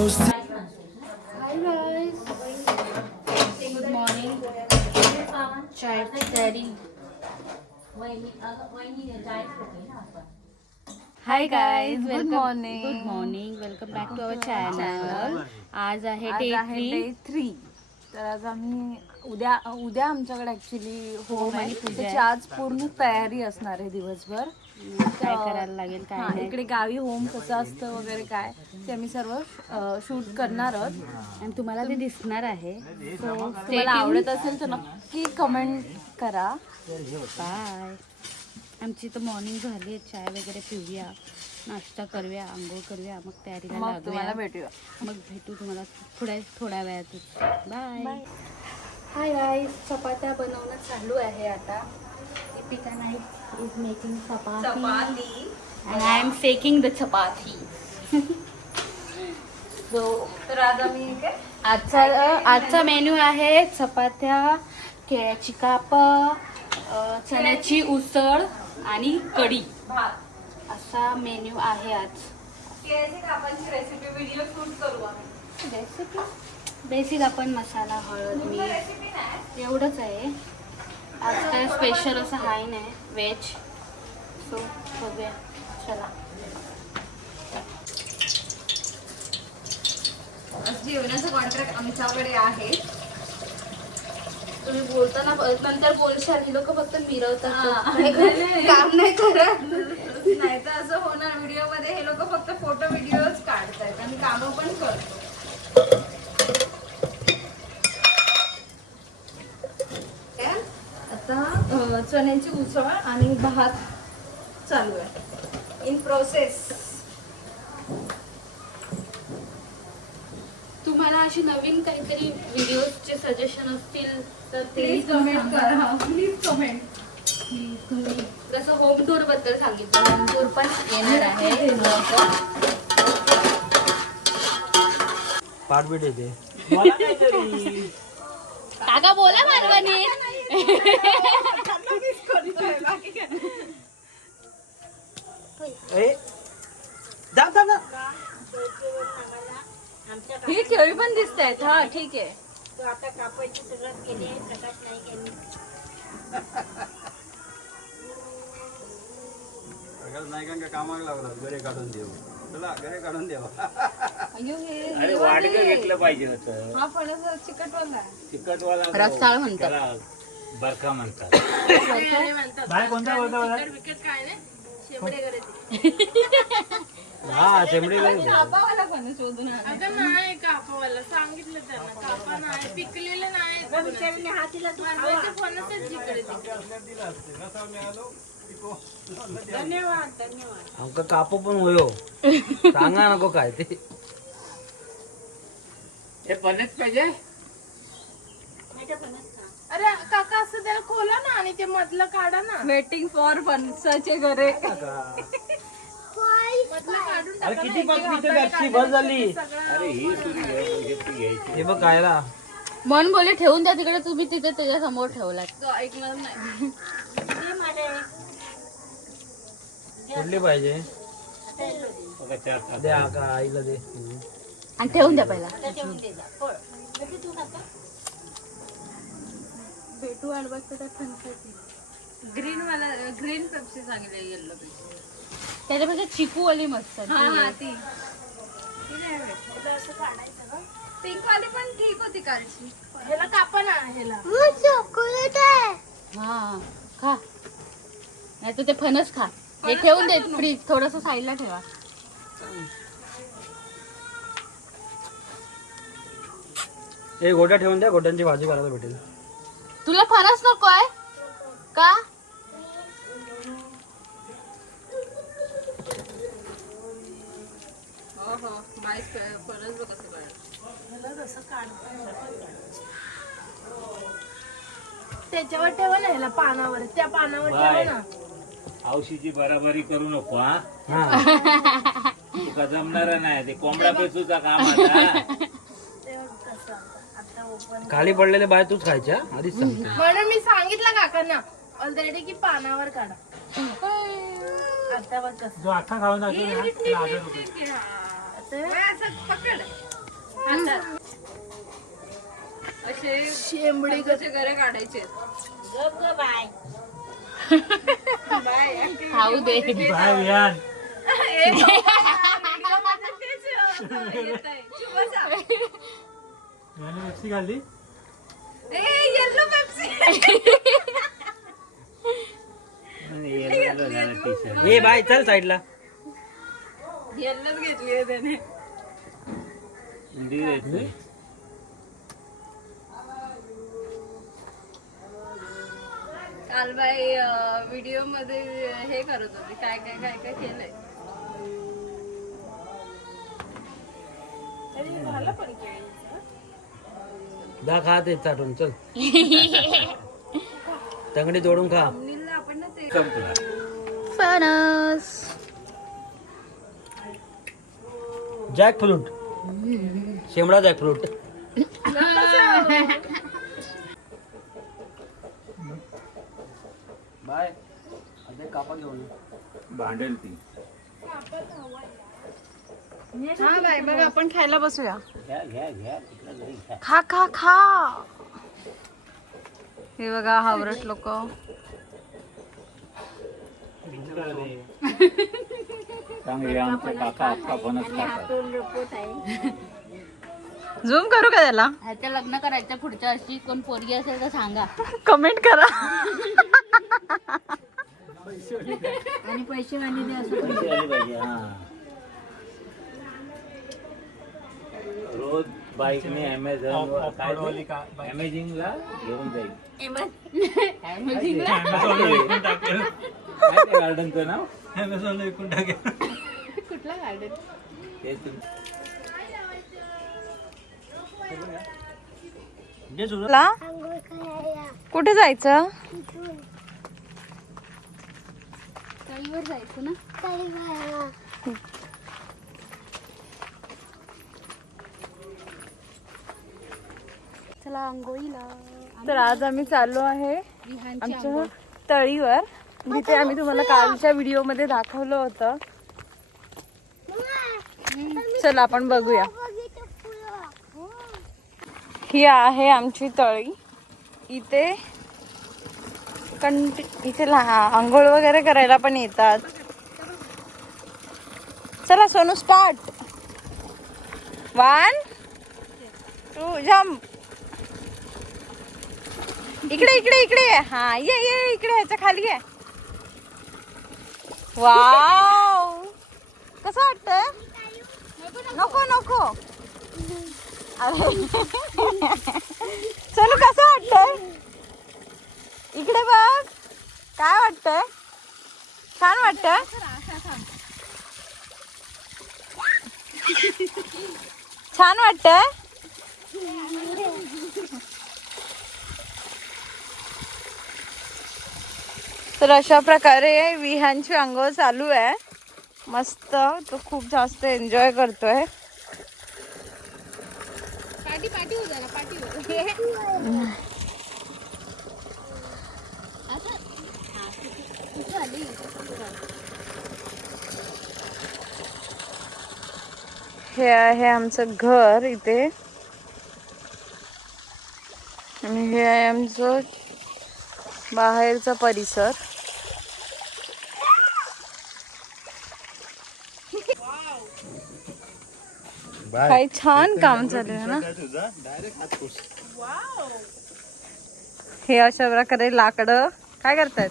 हाय guys, good morning. चायची तयारी. Hi guys, good morning. Good morning. Welcome back to our channel. आज आहे day 3. तर आज आम्ही उद्या आमच्याकडे ऍक्च्युली होम आणि आहे. पूजा त्याची आहे. आज पूर्ण तयारी असणार आहे दिवसभर. काय करायला लागेल काय नाही. इकडे गावी होम कसं असतं वगैरे काय ते आम्ही सर्व शूट करणार आहोत. आणि तुम्हाला ते दिसणार आहे. तुम्हाला आवडत असेल तर नक्की कमेंट करा. बाय. आमची तर मॉर्निंग झाली. चाय वगैरे पिऊया, नाश्ता करूया, आंघोळ करूया, मग तयारीला मग तुम्हाला लागूया. भेटूया. मग भेटू तुम्हाला थोड्या वेळातच. बाय. हाय गाईस, चपात्या बनवणं चालू आहे आता. Deepika Naik is making chapati And I am shaking the chapati. तर आज आम्ही आजचा मेन्यू आहे चपात्या, केळ्याची काप, चण्याची उसळ आणि कढी. असा मेन्यू आहे आज. कापांची रेसिपी व्हिडिओ शूट करू आम्ही. रेसिपी बेसिक आपण मसाला, हळद, मीठ एवढंच आहे. आज काय स्पेशल असं हाय नाही. व्हेज. सो बघूया. चला. जेवणाचं कॉन्ट्रॅक्ट आमच्याकडे आहे. तुम्ही बोलताना नंतर बोलशाल ही लोक फक्त मिरवतात, काम नाही करत. नाही तर असं होणार व्हिडिओ मध्ये. हे लोक फक्त फोटो व्हिडिओच काढतायत आणि कामं पण करतो. आता चण्याची उसळ आणि भात चालू आहे, इन प्रोसेस. तुम्हाला अशी नवीन काहीतरी व्हिडिओचे सजेशन असतील तर ते प्लीज कमेंट करा. Please comment. तुम्ही जसं होम टूर बद्दल सांगितलं, होम टूर पण येणार आहे. पाठबीट येते. काका बोला मालवणी. ही केळी पण दिसत आहेत. हा ठीक आहे. आता कापायची सुरुवात केली आहे. प्रकाश नाईक यांनी. नायकांका कामाला लागला घरे काढून देऊ. चला घरे काढून देवा. अयो हे अरे वाटकं घेतलं पाहिजे होतं. हा फणस चिकटवाला आहे. तिखटवाला रस्साळ म्हणतात. त्याला बरका म्हणतात. बाय कोणता बोलता? हा शेंबडी कापावाला फणस शोधून आणा. अगं नाही कापावाला सांगितलं त्यांना. कापा नाही, पिकलेलं नाही. मालवणीचे फणसच जिकडे धन्यवाद धन्यवाद. आमका कापू पण होयो. सांगा नको काय ते. हे पणच पाहिजे. अरे काका असं त्याला खोला ना आणि ते मधलं काढा ना. वेटिंग फॉर फणसाचे घरे. मधलं काढून अरे टाका किती ना. पाच मिनिटं बॅगची बस झाली. अरे ही सुरी घ्यायची. हे बघ खायला मन बोले ठेवून द्या तिकडे, तुम्ही तिथे त्याच्या समोर ठेवलात. तो ऐकणार नाही. कुठली पाहिजे बघा चार तास. दे का आईला दे. आणि ठेवून द्या पहिला. भेटू अडवायचं फणसाची. ग्रीन वाला ग्रीन पेप्सी सांगितलं. Yellow Pepsi. त्याच्यापेक्षा चिकू वाली मस्त हा आहे. हा ती पिंक वाली पण ठीक होती कालची. ह्याला कापा ना ह्याला. हा खा, नाही तर ते फणस खा. हे ठेवून दे फ्रीज, थोडस साईडला ठेवा. हे गोट्या ठेवून द्या. गोट्यांची भाजी करायला भेटेल. तुला फणस नकोय का? हो हो बाईस फणस बघ कसं काढ. त्याच्यावर ठेवा ना, ह्याला पानावर. त्या पानावर ठेवा बाय. ना. औषधी बराबरी करू नको हा. हा तुका जमणार नाही. ते कोंबडा पेचूचा काम आता. खाली पडलेले बाय तूच खायच्या आधीच सांगते. म्हणून मी सांगितलं काकांना ऑलरेडी की पानावर काढा. आता बघ कसं. जो आता खाऊन असं पकड. असे शेंबडीचे घरे काढायचे. खाऊ दे. बाय विहान. याने पेप्सी खाल्ली. Yellow Pepsi. ए बाय चल साईडला. येल्लोच घेतली आहे त्याने. काल बाई व्हिडिओ मध्ये हे करत होती, काय काय काय काय केलंय. दा खा ते चाटून चल. तंगडी तोडून खा. नीलला आपण ना ते संपला. फणस. Jackfruit. शेमडा जॅक फ्रूट. बाय आता कापा घेऊन भांडेल ती. हा बाई बघ आपण खायला बसूया. घ्या घ्या घ्या तिकडं घरी घ्या. खा खा खा. हे बघा हावरट लोक. चांगले आमचे काका आत्ता फणस खातात. झूम करू का त्याला? ह्याचं लग्न करायचं पुढच्या वर्षी. कोण पोरगी असेल तर सांगा. कमेंट करा. आणि पैसे वाणी द्या असं. पैसे आले पाहिजे. हा रोज बाईकने अमेझिंगला घेऊन जाईल. गार्डनचं नाव अमेझॉनला विकून टाकेल. कुठला गार्डन? ते कुठे जायचं? तळीवर जायचं ना. चला अंघोळीला. तर आज आम्ही चाललो आहे विहानची आमच्या अंघोळ. तळीवर, जिथे आम्ही तुम्हाला कालच्या व्हिडिओ मध्ये दाखवलं होतं. चला आपण बघूया. ही आहे आमची तळी. इथे इथे आंघोळ वगैरे करायला पण येतात. चला सोनू स्टार्ट. 1 2 जम्प. इकडे इकडे इकडे. हा ये ये इकडे. ह्याच्या खाली आहे. वाव कसं वाटतंय? नको नको. अरे चलू कसं वाटतंय? इकडे बघ. काय वाटतंय? छान वाटतंय? छान वाटतंय? तर अशा प्रकारे विहानची अंघोळ चालू आहे. मस्त. तो खूप जास्त एन्जॉय करतोय. पाठी हो जरा पाठी हो. हे आहे आमचं घर इथे, आणि हे आहे आमचं बाहेरचा परिसर. काही छान काम चालू आहे ना. हे अशा प्रकारे लाकडं काय करतायत?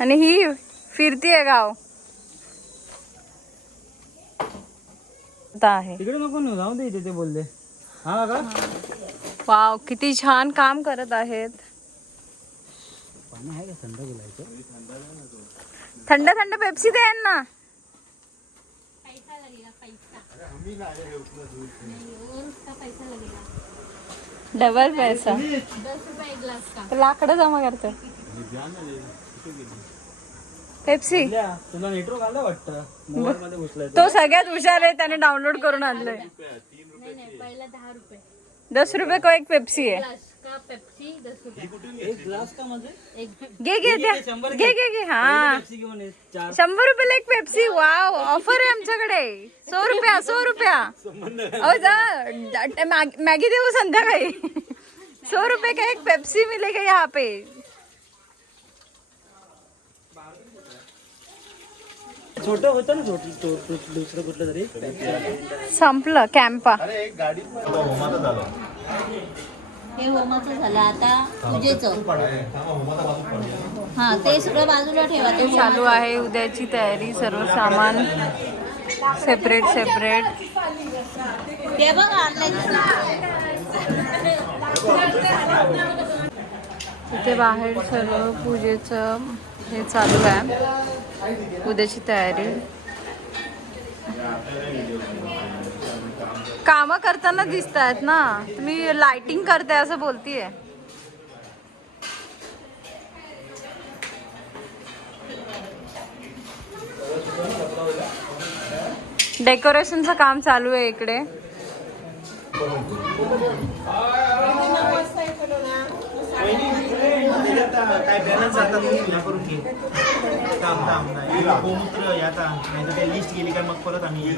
आणि ही फिरतीये गाव आहे. तिकडे नको ना जाऊ दे. इथे ते बोलले. हा का वाव किती छान काम करत आहेत. पाणी आहे का थंड बोलायचं? थंड थंड पेप्सी दे यांना. पैसा लगेगा पैसा. और उसका पैसा लगेगा. डबल पैसा. 10 रुपये एक ग्लास का. लाकडं जमा करतोय. पेप्सी तुला नेटवर्क आलं वाटतं. मोबाईल मध्ये घुसलाय तो सगळ्यात हुशार आहे. त्याने डाउनलोड करून आणलंय. नहीं नहीं पहला 10 रुपये 10 रुपये को एक पेप्सी आहे. ग्लास. का पेप्सी 10 रुपये एक ग्लास का म्हणजे एक घे घे द्या. घे हा 100 रुपयाला एक पेप्सी. वाव, ऑफर आहे आमच्याकडे. 100 रुपया 100 रुपया. अहो जा मॅगी देऊ संध्याकाळी. 100 रुपये का एक पेप्सी मिलेगा यहाँ पे. छोटं होतं ना दुसरं कुठलं तरी संपलं कॅम्पा. हे होमाचं झालं आता पूजेचं. हा ते सगळं बाजूला ठेवा. ते चालू आहे उद्याची तयारी. सर्व सामान सेपरेट सेपरेट. ते बघ आणलंय. इथे बाहेर सर्व पूजेचं हे चालू आहे. उद्याची तयारी. काम करताना दिसत आहेत ना तुम्ही. लाइटिंग करते असं बोलतीये. डेकोरेशनचं काम चालू आहे इकडे. काय बॅलन्स आता तुम्ही करून घे. गोमूत्र याचा नाही तर लिस्ट गेली काय मग परत आम्ही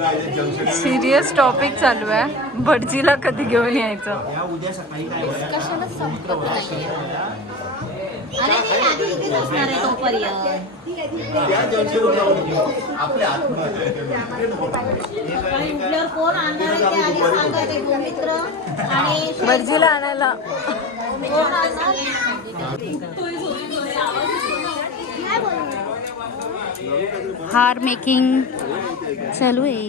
सिरियस टॉपिक चालू आहे. भटजीला कधी घेऊन यायचं. या उद्या सकाळी काय अरे ते आधी इकडेच असणार आहे तोपर्यंत. उठल्यावर कोण आणणार आहे ते आधी सांगा. ते गोमित्र आणि भटजीला आणायला. कोण आणणार. हार मेकिंग चालू आहे.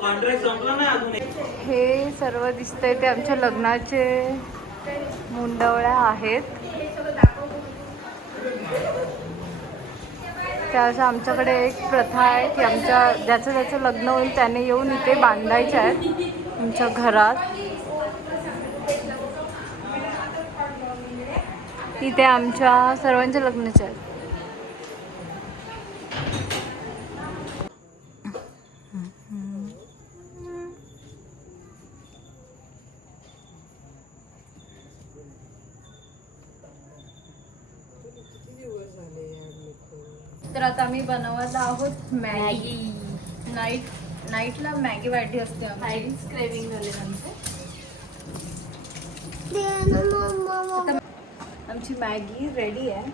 कॉन्ट्रॅक्ट संपला ना अजून. हे सर्व दिसतंय ते आमच्या लग्नाचे मुंडवळ्या आहेत. त्याचं आमच्याकडे एक प्रथा आहे की ज्याचं लग्न होईल त्याने येऊन इथे बांधायच्या आहेत आमच्या घरात. इथे आमच्या सर्वांच्या लग्नाचे आहेत. तर आता आम्ही बनवत आहोत मॅगी. नाईटला मॅगी वाढली असते. क्रेविंग झाले आमची मॅगी रेडी आहे.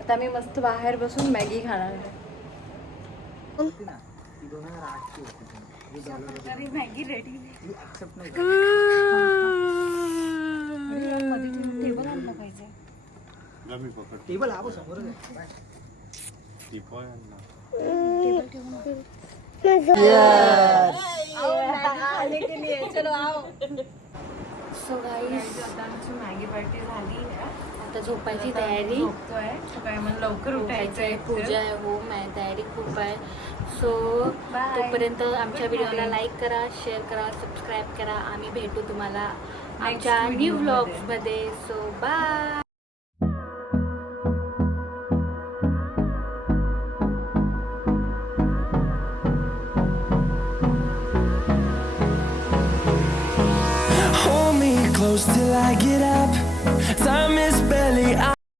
आता आम्ही मस्त बाहेर बसून मॅगी खाणार आहे. Maggi ready. टेबल आणलं पाहिजे. टेबल हा समोरच आहे. सो गाईस आता आमची मॅगी पार्टी झाली आहे. आता झोपायची तयारी. झोपतोय. सकाळी मला लवकर उठायचं आहे. पूजा आहे. हो माझी तयारी खूप आहे. सो तोपर्यंत आमच्या व्हिडिओला लाईक करा, शेअर करा, सबस्क्राईब करा. आम्ही भेटू तुम्हाला आमच्या न्यू व्लॉग्समध्ये. So bye. Hold me close till I get up.